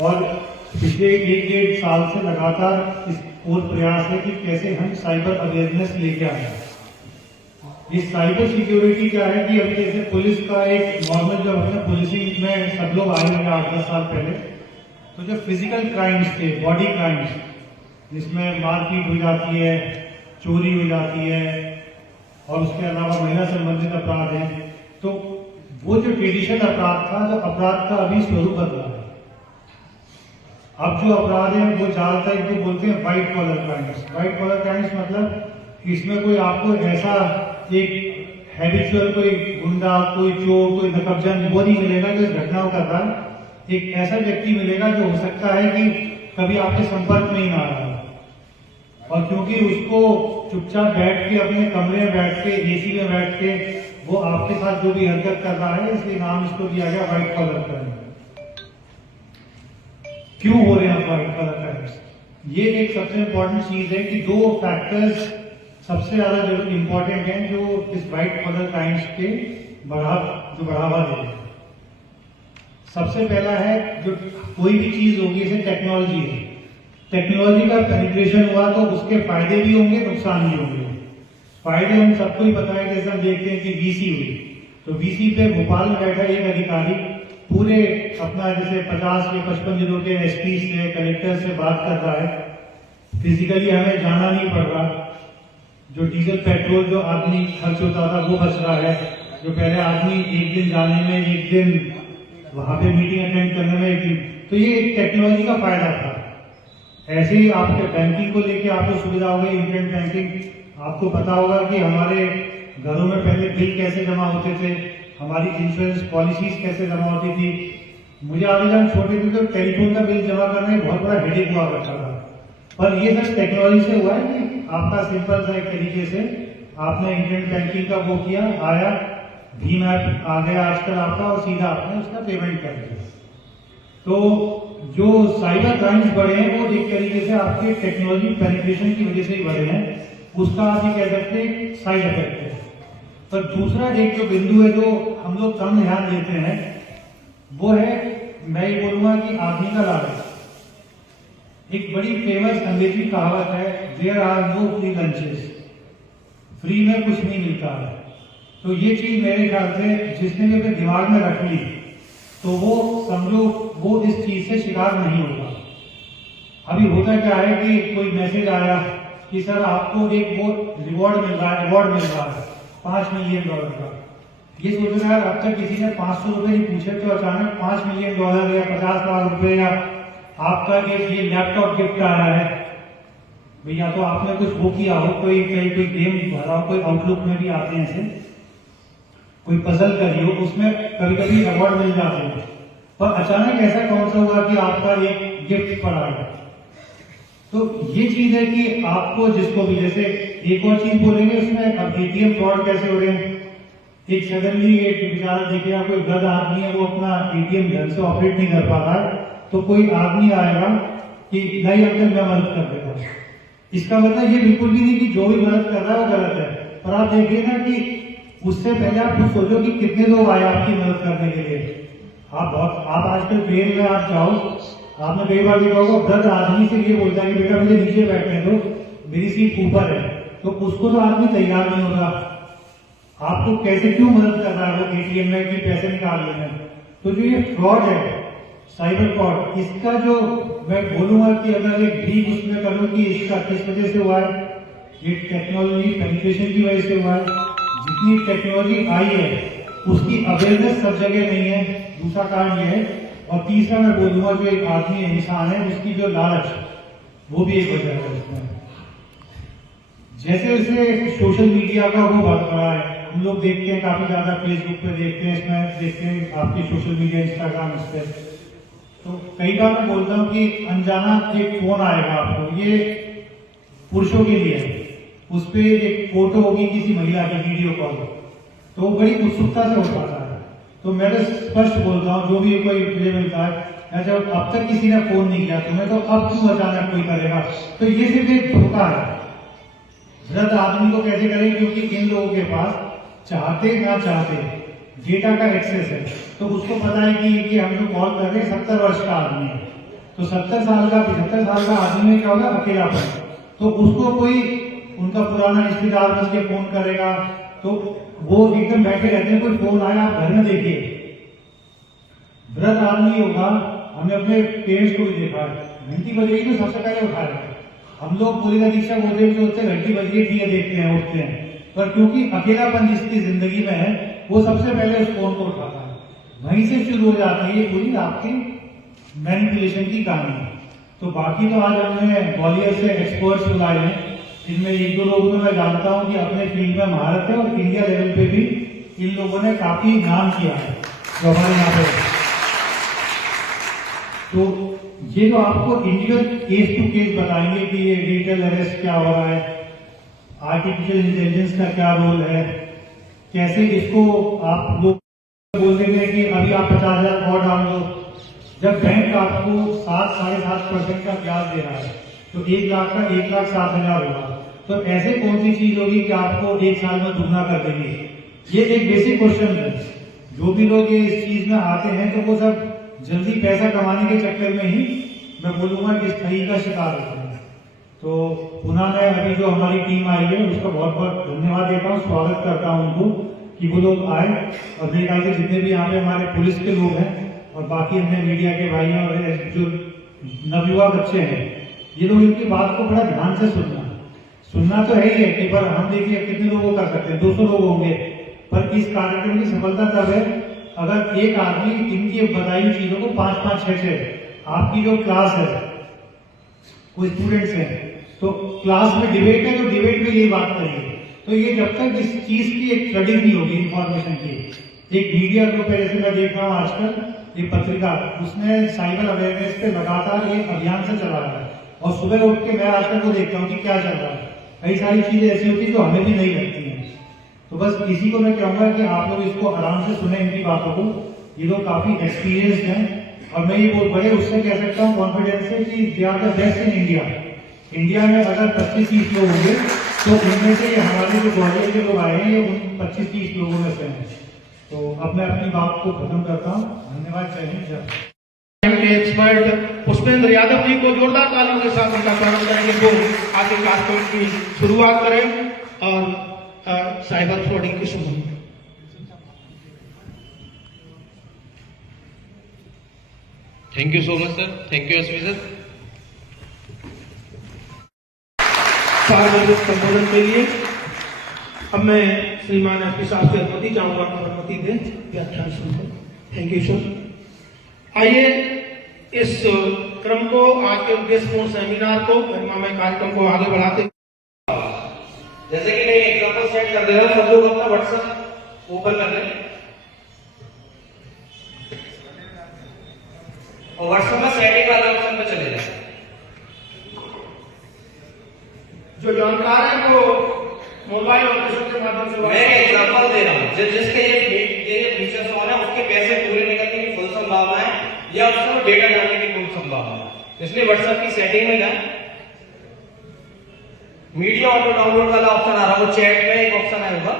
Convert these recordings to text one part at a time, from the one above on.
और पिछले 1-1.5 साल से लगातार इस और प्रयास है कि कैसे हम साइबर अवेयरनेस लेके आए। ये साइबर सिक्योरिटी क्या है कि अभी जैसे पुलिस का एक नॉर्मल जो अपने पुलिसिंग में सब लोग आए होंगे 8-10 साल पहले, तो जो फिजिकल क्राइम्स थे, बॉडी क्राइम्स, जिसमें मारपीट हो जाती है, चोरी हो जाती है और उसके अलावा महिला संबंधित अपराध है, तो वो जो ट्रेडिशनल अपराध था, जो अपराध का अभी स्वरूप बदला है। अब जो अपराध है वो ज्यादातर इनको बोलते हैं white collar crimes. White collar crimes मतलब इसमें कोई आपको ऐसा एक हैबिचुअल कोई गुंडा, कोई चोर, कोई नकबजन वो नहीं मिलेगा जो इस घटना को कर रहा है। एक ऐसा व्यक्ति मिलेगा जो हो सकता है कि कभी आपके संपर्क में ही ना आ रहा, और क्योंकि उसको चुपचाप बैठ के अपने कमरे में बैठ के एसी में बैठ के वो आपके साथ जो भी हरकत कर रहा है, इसलिए नाम इसको दिया गया व्हाइट कॉलर क्राइम। क्यों हो रहे हैं व्हाइट कॉलर क्राइम्स? ये एक सबसे इंपॉर्टेंट चीज है कि 2 फैक्टर्स सबसे ज्यादा जो इंपॉर्टेंट है जो इस व्हाइट कॉलर क्राइम्स के बढ़ावा दे रहे हैं। सबसे पहला है, जो कोई भी चीज होगी जैसे टेक्नोलॉजी है, टेक्नोलॉजी का पेनिट्रेशन हुआ तो उसके फायदे भी होंगे, नुकसान भी होंगे। फायदे हम सबको ही पता है, जैसे हम देखते हैं कि वीसी हुई, तो वीसी पे भोपाल में बैठा एक अधिकारी पूरे अपना जैसे 50 या 55 जिलों के एसपी से, कलेक्टर से बात कर रहा है। फिजिकली हमें जाना नहीं पड़ रहा, जो डीजल पेट्रोल जो आदमी खर्च होता था वो बच रहा है। जो पहले आदमी एक दिन जाने में, एक दिन वहां पे मीटिंग अटेंड करने में, एक दिन, तो ये एक टेक्नोलॉजी का फायदा था। ऐसे ही आपके बैंकिंग को लेके आपको सुविधा हो गई, इंटरनेट बैंकिंग। आपको पता होगा कि हमारे घरों में पहले बिल कैसे जमा होते थे, हमारी इंश्योरेंस पॉलिसीज कैसे जमा होती थी। मुझे आगे जब हम छोटे थे तो टेलीफोन का बिल जमा करना एक बहुत बड़ा हेडेक हुआ करता था, पर ये सब टेक्नोलॉजी से हुआ है कि आपका सिंपल सा एक तरीके से आपने इंटरनेट बैंकिंग का वो किया, आया भीम ऐप आ गया आजकल आपका, और सीधा आपने उसका पेमेंट कर दिया। तो जो साइबर क्राइम्स बढ़े हैं वो एक तरीके से आपके टेक्नोलॉजी पेनिट्रेशन की वजह से ही बढ़े हैं, उसका आप ये कह सकते हैं साइड इफेक्ट है। पर दूसरा एक जो बिंदु है जो हम लोग कम ध्यान देते हैं वो है, मैं ये बोलूंगा कि आदमी का लालच। एक बड़ी फेमस अंग्रेजी कहावत है, there are no free lunches, free में कुछ नहीं मिलता है। तो ये चीज मेरे ख्याल से जिसने भी अपने दिमाग में रख ली तो वो समझो वो इस चीज से शिकार नहीं होगा। अभी होता क्या है कि कोई मैसेज आया कि सर आपको एक वो रिवॉर्ड मिल रहा है, अवार्ड मिल रहा है $5 मिलियन का। ये सोच रहा है, अब तक किसी ने 500 रुपए नहीं पूछे, तो अचानक $5 मिलियन या 50 लाख रुपए या आपका एक ये लैपटॉप गिफ्ट आया है। भैया तो आपने कुछ वो किया हो, कोई गेम भरा हो, कोई आउटलुक में भी आते हैं ऐसे, कोई पजल करी हो, उसमें कभी कभी अवार्ड मिल जाते हैं। पर अचानक ऐसा कौन सा हुआ कि आपका एक गिफ्ट पड़ा है? तो ये चीज है कि आपको जिसको भी, जैसे एक और चीज बोलेंगे उसमें, अब एटीएम फ्रॉड कैसे हो रहे हैं। एक सडनली एक बेचारा देखेगा कोई वृद्ध आदमी है, वो अपना एटीएम ढंग से ऑपरेट नहीं कर पा रहा है, तो कोई आदमी आएगा कि नहीं अंकल मैं मदद कर देता हूँ। इसका मतलब ये बिल्कुल भी नहीं कि जो भी मदद कर रहा है वो गलत है, पर आप देखिए ना कि उससे पहले आप खुद सोचो कि कितने लोग आए आपकी मदद करने के लिए। आप आजकल ट्रेन में आप जाओ, आपने कई बार देखा होगा वृद्ध आदमी से ये बोलता है कि बेटा मुझे नीचे बैठने दो, मेरी सीट ऊपर है, तो उसको तो आदमी तैयार नहीं होगा। आपको कैसे क्यों मदद कर रहा है वो एटीएम में कि पैसे निकाल लेना। तो जो ये फ्रॉड है, साइबर फ्रॉड, इसका जो मैं बोलूंगा कि अगर एक ब्रीफ उसमें करूं कि इसका किस वजह से हुआ है, ये टेक्नोलॉजी पेनिट्रेशन की वजह से हुआ है। जितनी टेक्नोलॉजी आई है उसकी अवेयरनेस सब जगह नहीं है, दूसरा कारण यह है। और तीसरा मैं बोलूंगा जो एक आदमी इंसान है उसकी जो लालच, वो भी एक वजह है इसमें। जैसे जैसे सोशल मीडिया का वो बढ़ रहा है, हम लोग देखते हैं काफी ज्यादा फेसबुक पे देखते हैं, इसमें देखते हैं आपकी सोशल मीडिया, इंस्टाग्राम, इस पे तो कई बार मैं बोलता हूँ कि अनजाना एक फोन आएगा आपको, ये पुरुषों के लिए है, उस पर एक फोटो होगी किसी महिला की, वीडियो कॉल, तो बड़ी उत्सुकता से हो पाता है। तो मैं तो स्पष्ट बोलता हूँ, जो भी कोई मुझे मिलता है, जब अब तक किसी ने फोन नहीं किया तुम्हें, तो अब क्यों अचानक कोई करेगा? तो ये सिर्फ एक धोखा है। वृद्ध आदमी को कैसे करें? क्योंकि इन लोगों के पास चाहते ना चाहते डेटा का एक्सेस है, तो उसको पता है कि हम जो कॉल कर रहे हैं 70 वर्ष का आदमी है, तो 70 साल का 75 साल का आदमी में क्या होगा, अकेलापन। तो उसको कोई उनका पुराना रिश्तेदार बस के फोन करेगा तो वो एकदम बैठे रहते हैं, कोई फोन आया आप घर में देखिए, वृद्ध आदमी होगा, हमने अपने पेरेंट्स को भी देखा है, घंटी बजेगी तो सबसे पहले उठाएगा। हम लोग पूरी का दीक्षा बोलते होते घंटी बजिए ठीक है, देखते हैं, उठते हैं, पर क्योंकि अकेलापन जिसकी जिंदगी में है वो सबसे पहले उस फोन को उठाता है, वहीं से शुरू हो जाती है ये पूरी आपकी मैनिपुलेशन की कहानी। तो बाकी तो आज हमने ग्वालियर से एक्सपर्ट्स बुलाए हैं, इनमें एक दो लोगों में मैं जानता हूं कि अपने फील्ड में महारत है और इंडिया लेवल पे भी इन लोगों ने काफी नाम किया है जो हमारे यहाँ पे। तो ये जो आपको इंडिविजुअल केस टू केस बताएंगे कि ये डिजिटल अरेस्ट क्या हो रहा है, आर्टिफिशियल इंटेलिजेंस का क्या रोल है, कैसे इसको आप लोग बोल देते हैं कि अभी आप 50,000 और डाल दो, जब बैंक आपको 7-7.5% का ब्याज दे रहा है तो 1 लाख का 1,07,000 होगा, तो ऐसे कौन सी चीज होगी कि आपको 1 साल में दुगना कर देगी? ये एक बेसिक क्वेश्चन है। जो भी लोग ये इस चीज में आते हैं तो वो सब जल्दी पैसा कमाने के चक्कर में ही मैं बोलूंगा कि इस ठगी का शिकार होते हैं। तो पुनः मैं अभी जो हमारी टीम आई है उसका बहुत बहुत धन्यवाद देता हूँ, स्वागत करता हूँ उनको कि वो लोग आए, और मेरे ख्याल से जितने भी यहाँ पे हमारे पुलिस के लोग हैं और बाकी अन्य मीडिया के भाई हैं और जो नवयुवा बच्चे हैं, ये लोग इनकी बात को बड़ा ध्यान से सुनना तो है ही है कि पर हम देखिए कितने लोग कर सकते हैं, 200 लोग होंगे, पर इस कार्यक्रम की सफलता तब है अगर एक आदमी इनकी बताई हुई चीजों को 5-5-6 आपकी जो क्लास है, कोई स्टूडेंट्स हैं तो क्लास में डिबेट है तो डिबेट में यही बात करेंगे। तो ये जब तक इस चीज की एक स्टडी नहीं होगी इंफॉर्मेशन की, एक मीडिया ग्रुप है जैसे मैं देख रहा हूँ आजकल एक पत्रिका, उसने साइबर अवेयरनेस पे लगातार एक अभियान से चला रहा है, और सुबह उठ के मैं आजकल वो देखता हूँ कि क्या चल रहा है, कई सारी चीजें ऐसी होती है जो हमें भी नहीं लगती हैं। तो बस इसी को मैं कहूंगा कि आप लोग इसको आराम से सुने इनकी बातों को, ये लोग काफी एक्सपीरियंस्ड हैं, और मैं ये बहुत बड़े उससे कह सकता हूँ कॉन्फिडेंस से कि they are the best in India. India में अगर 25-30 लोग होंगे तो उनमें से हमारे जो ग्वालियर के लोग आए हैं ये उन 25-30 लोगों में से हैं। तो अब मैं अपनी बात को खत्म करता हूँ, धन्यवाद, जय हिंद, जय। के एक्सपर्ट पुष्पेंद्र यादव जी को जोरदार तालियों के साथ उनका स्वागत करेंगे, जो आगे क्लास की शुरुआत करें और साइबर फ्रॉडिंग की शुरुआत। Thank you so much sir, thank you SP sir. सार्वजनिक संबोधन के लिए अब मैं श्रीमान एसपी साहब से अनुमति चाहूंगा, अनुमति दें व्याख्यान सुनकर। Thank you sir. आइए इस क्रम को, आज के उद्देश्यपूर्ण सेमिनार को, महिमामय कार्यक्रम को आगे बढ़ाते, जैसे कि मैं एग्जांपल सेट कर दे रहा हूं, सब लोग अपना व्हाट्सएप ओपन कर लें और व्हाट्सएप में सेटिंग वाले ऑप्शन पे चले जाए। जो जानकार है वो मोबाइल एप्लीकेशन के माध्यम से, मैं एग्जांपल दे रहा हूं, जिसके ये फीचर्स ऑन है उसके पैसे पूरे निकलने की फुल संभावना है या उसको डेटा जाने की फुल संभावना है। इसलिए व्हाट्सएप की सेटिंग में जाए, मीडिया ऑटो डाउनलोड वाला ऑप्शन आ रहा है, वो चैट में एक ऑप्शन आया होगा,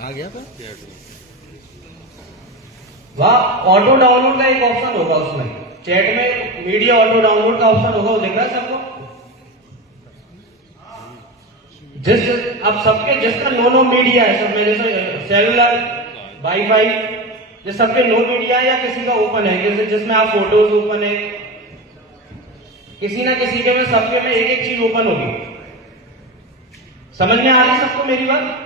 आ गया था। वहां ऑटो डाउनलोड का एक ऑप्शन होगा, उसमें चैट में मीडिया ऑटो डाउनलोड का ऑप्शन होगा, वो दिख रहा है सबको। अब सबके जिसका नो मीडिया है, सब मेरे से सेलुलर वाईफाई, जिस सबके नो मीडिया है या किसी का ओपन है, जैसे जिसमें आप फोटोज ओपन है, किसी ना किसी के में सबके में एक एक चीज ओपन होगी। समझ में आ रही सबको मेरी बात?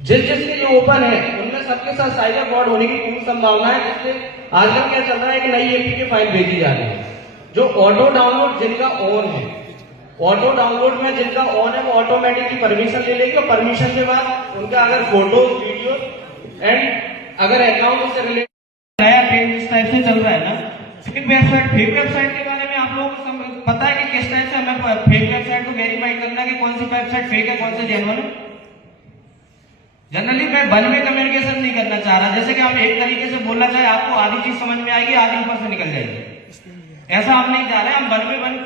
जिसके जो ओपन है उनमें सबके साथ साइबर फ्रॉड होने की पूरी संभावना है। जिससे आजकल क्या चल रहा है, एक नई एपीके फाइल भेजी जा रही है, जो ऑटो डाउनलोड जिनका ऑन है, ऑटो डाउनलोड में जिनका ऑन है वो ऑटोमेटिकली परमिशन ले लेगी, और परमिशन के बाद उनका अगर फोटो वीडियो एंड अगर अकाउंट से रिलेटेड नया ट्रेंड इस टाइप से चल रहा है ना, फेक वेबसाइट के बारे में आप लोगों को पता है कि किस टाइप से हमें फेक वेबसाइट को वेरीफाई करना है कि कौन सी वेबसाइट फेक है, कौन सी जेन्युइन है? जनरली मैं वन में कम्युनिकेशन नहीं करना चाह रहा, जैसे कि हम एक तरीके से बोलना चाहे आपको आधी चीज समझ में आएगी, आधी ऊपर से निकल जाएगी, ऐसा हम नहीं चाह रहे। हम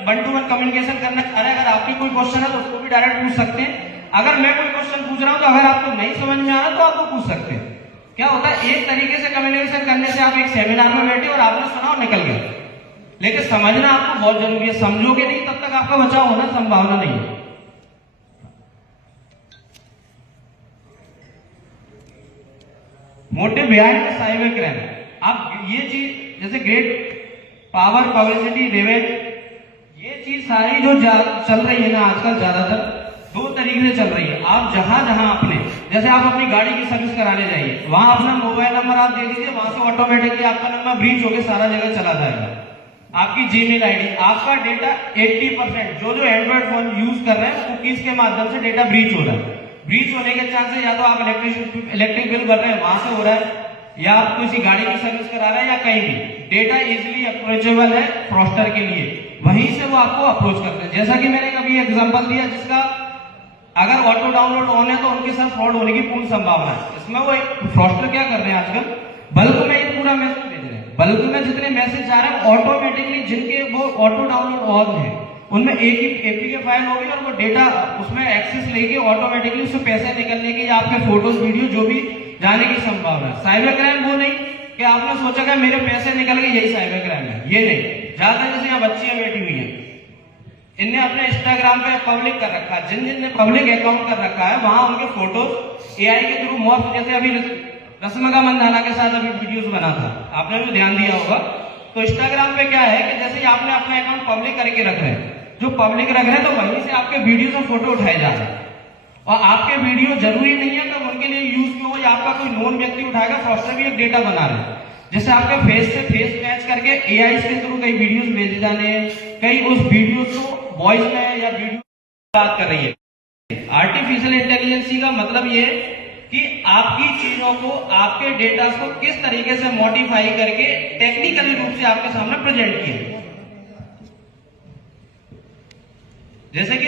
वन टू वन कम्युनिकेशन करना चाह रहे हैं। अगर आपकी कोई क्वेश्चन है तो उसको भी डायरेक्ट पूछ सकते हैं। अगर मैं कोई क्वेश्चन पूछ रहा हूं तो अगर आपको नहीं समझ में आ रहा तो आपको पूछ सकते हैं। क्या होता है, एक तरीके से कम्युनिकेशन करने से आप एक सेमिनार में बैठे और आपने सुना और निकल गए, लेकिन समझना आपको बहुत जरूरी है। समझोगे नहीं तब तक आपका बचाव होना संभावना नहीं है। मोटिव बिहाइंड साइबर क्राइम, आप ये चीज जैसे ग्रेट पावर, पब्लिसिटी, रिवेंज, ये चीज सारी जो चल रही है ना आजकल, ज्यादातर दो तरीके से चल रही है। आप जहां जहां अपने, जैसे आप अपनी गाड़ी की सर्विस कराने जाइए, वहां अपना मोबाइल नंबर आप दे दीजिए, वहां से ऑटोमेटिकली आपका नंबर ब्रीच होकर सारा जगह चला जाएगा। आपकी जीमेल आईडी, आपका डेटा 80% जो एंड्रॉइड फोन यूज कर रहे हैं कुकीज के माध्यम से डेटा ब्रीच हो रहा है। ब्रीच होने के चांसेस या तो आप इलेक्ट्रिक बिल भर रहे हैं वहां से हो रहा है, या आप किसी गाड़ी की सर्विस करा रहे हैं, या कहीं भी डेटा इजीली अप्रोचेबल है फ्रॉस्टर के लिए, वहीं से वो आपको अप्रोच करते हैं। जैसा कि मैंने कभी एग्जांपल दिया, जिसका अगर ऑटो डाउनलोड ऑन है तो उनके साथ फ्रॉड होने की पूर्ण संभावना है। इसमें वो एक फ्रॉस्टर क्या कर रहे हैं आजकल, बल्क में ये पूरा मैसेज भेज रहे हैं, बल्क में जितने मैसेज आ रहे हैं ऑटोमेटिकली, जिनके वो ऑटो डाउनलोड ऑन है उनमें एक ही एपीके फाइल होगी और वो डेटा उसमें एक्सेस लेके ऑटोमेटिकली उससे पैसे निकलने की या आपके फोटोज वीडियो जो भी जाने की संभावना। साइबर क्राइम वो नहीं कि आपने सोचा कि मेरे पैसे निकल गए, यही साइबर क्राइम है, ये नहीं। ज्यादा जैसे यहाँ बच्चियां बैठी हुई हैं, इनने अपने इंस्टाग्राम पे पब्लिक कर रखा है, जिन ने पब्लिक अकाउंट कर रखा है वहां उनके फोटोज एआई के थ्रू मॉर्फ, जैसे अभी रश्मिका मंदाना के साथ अभी वीडियोस बना था, आपने भी ध्यान दिया होगा। तो इंस्टाग्राम पे क्या है कि जैसे ही आपने अपना अकाउंट पब्लिक करके रख रहे हैं, जो पब्लिक रख रहे हैं तो वहीं से आपके वीडियोस और फोटो उठाए जा रहे हैं, और आपके वीडियो जरूरी नहीं है कि उनके लिए यूज क्यों हो, या आपका कोई नोन व्यक्ति उठाएगा, फ्रॉस्टर भी एक डेटा बना रहे हैं, जैसे आपके फेस से फेस मैच करके एआई के थ्रू कई वीडियोस भेजे जाने हैं, कई उस वीडियोस को वॉइस में या वीडियो बात कर रही है। आर्टिफिशियल इंटेलिजेंसी का मतलब ये कि आपकी चीजों को, आपके डेटा को किस तरीके से मॉडिफाई करके टेक्निकली रूप से आपके सामने प्रेजेंट किया। जैसे कि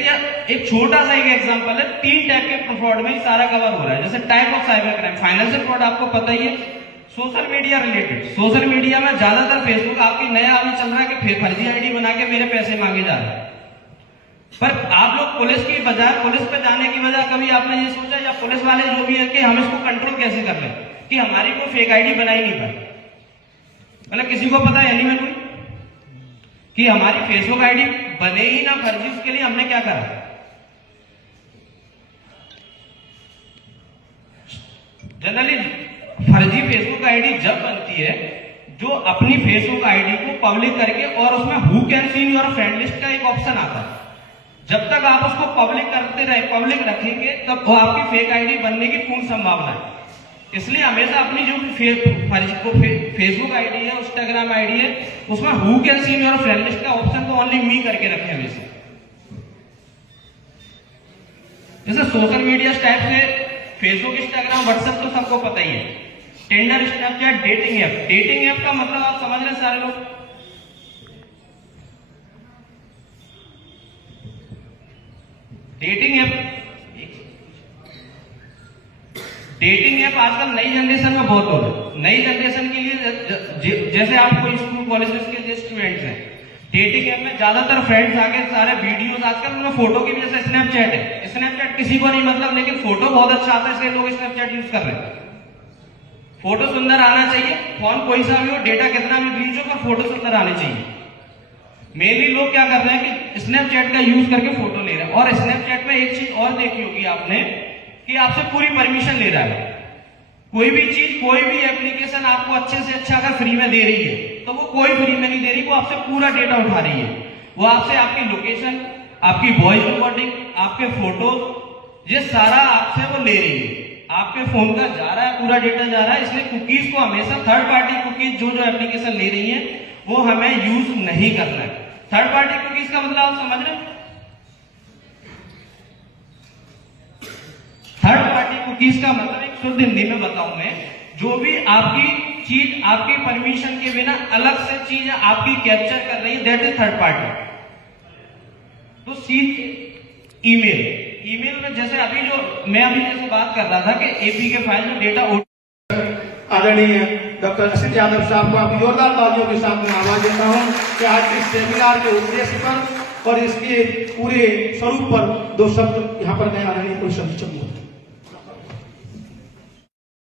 एक छोटा सा एक एग्जांपल है, 3 टाइप के फ्रॉड में सारा कवर हो रहा है। जैसे type of cyber crime, financial fraud आपको पता ही है, social media related, social media में ज्यादातर फेसबुक आपकी नया अभी चल रहा है कि फर्जी आईडी बना के मेरे पैसे मांगे जा रहे हैं। पर आप लोग पुलिस की बजाय, पुलिस पे जाने की बजाय कभी आपने ये सोचा, या पुलिस वाले जो भी है, कि हम इसको कंट्रोल कैसे कर लें कि हमारी कोई फेक आईडी बनाई नहीं पाए। मतलब किसी को पता है नहीं कोई कि हमारी फेसबुक आईडी बने ही ना फर्जी, उसके लिए हमने क्या करा, जनरली फर्जी फेसबुक आईडी जब बनती है, जो अपनी फेसबुक आईडी को पब्लिक करके और उसमें who can see your friend list का एक ऑप्शन आता है, जब तक आप उसको पब्लिक करते रहे, पब्लिक रखेंगे, तब वो आपकी फेक आईडी बनने की पूर्ण संभावना है। इसलिए हमेशा अपनी जो फेसबुक आईडी है, इंस्टाग्राम आईडी है, उसमें who can see your friend list का ऑप्शन को ओनली मी करके रखें हमेशा। जैसे सोशल मीडिया टाइप से फेसबुक, इंस्टाग्राम, व्हाट्सएप तो सबको पता ही है, Tinder, Snapchat, dating app. Dating app का मतलब आप समझ रहे हैं सारे लोग, डेटिंग ऐप आजकल नई जनरेशन में बहुत हो रहा है। नई जनरेशन के लिए, जैसे आप कोई स्कूल कॉलेजेस के जो स्टूडेंट्स हैं, डेटिंग ऐप में ज्यादातर फ्रेंड्स आके सारे वीडियोस, आजकल उनमें फोटो की भी, जैसे स्नैपचैट है, स्नैपचैट किसी को नहीं मतलब, लेकिन फोटो बहुत अच्छा आता है इसलिए लोग स्नैपचैट यूज कर रहे हैं। फोटो सुंदर आना चाहिए, फोन कोई सा भी हो, डेटा कितना भी ब्रीच हो, पर फोटो सुंदर आनी चाहिए। मेनली लोग क्या कर रहे हैं कि स्नैपचैट का यूज करके फोटो ले रहे हैं। और स्नैपचैट में एक चीज और देखी होगी आपने कि आपसे पूरी परमिशन ले रहा है। कोई भी चीज, कोई भी एप्लीकेशन आपको अच्छे से अच्छा अगर फ्री में दे रही है, तो वो कोई फ्री में नहीं दे रही, वो आपसे पूरा डेटा उठा रही है। वो आपसे आपकी लोकेशन, आपकी वॉइस रिकॉर्डिंग, आपके फोटो, ये सारा आपसे वो ले रही है। आपके फोन का जा रहा है, पूरा डेटा जा रहा है। इसलिए कुकीज को हमेशा, थर्ड पार्टी कुकीज जो एप्लीकेशन ले रही है, वो हमें यूज नहीं करना है। थर्ड पार्टी कुकीज का मतलब आप समझ रहे हैं? थर्ड पार्टी कुकीज का मतलब एक शुद्ध हिंदी में बताऊं मैं, जो भी आपकी चीज आपकी परमिशन के बिना अलग से चीज आपकी कैप्चर कर रही है, दैट इज थर्ड पार्टी। तो सी ईमेल, ईमेल में जैसे अभी जैसे बात कर रहा था कि एपी के फाइल में डेटा आदरणीय डॉक्टर असित यादव साहब को आप जोरदार तालियों के साथ में आवाज देता हूं कि आज इस सेमिनार के उद्देश्य पर और इसके पूरे स्वरूप पर दो शब्द यहाँ पर मैं आदरणीय पुरुषोत्तम चंद्र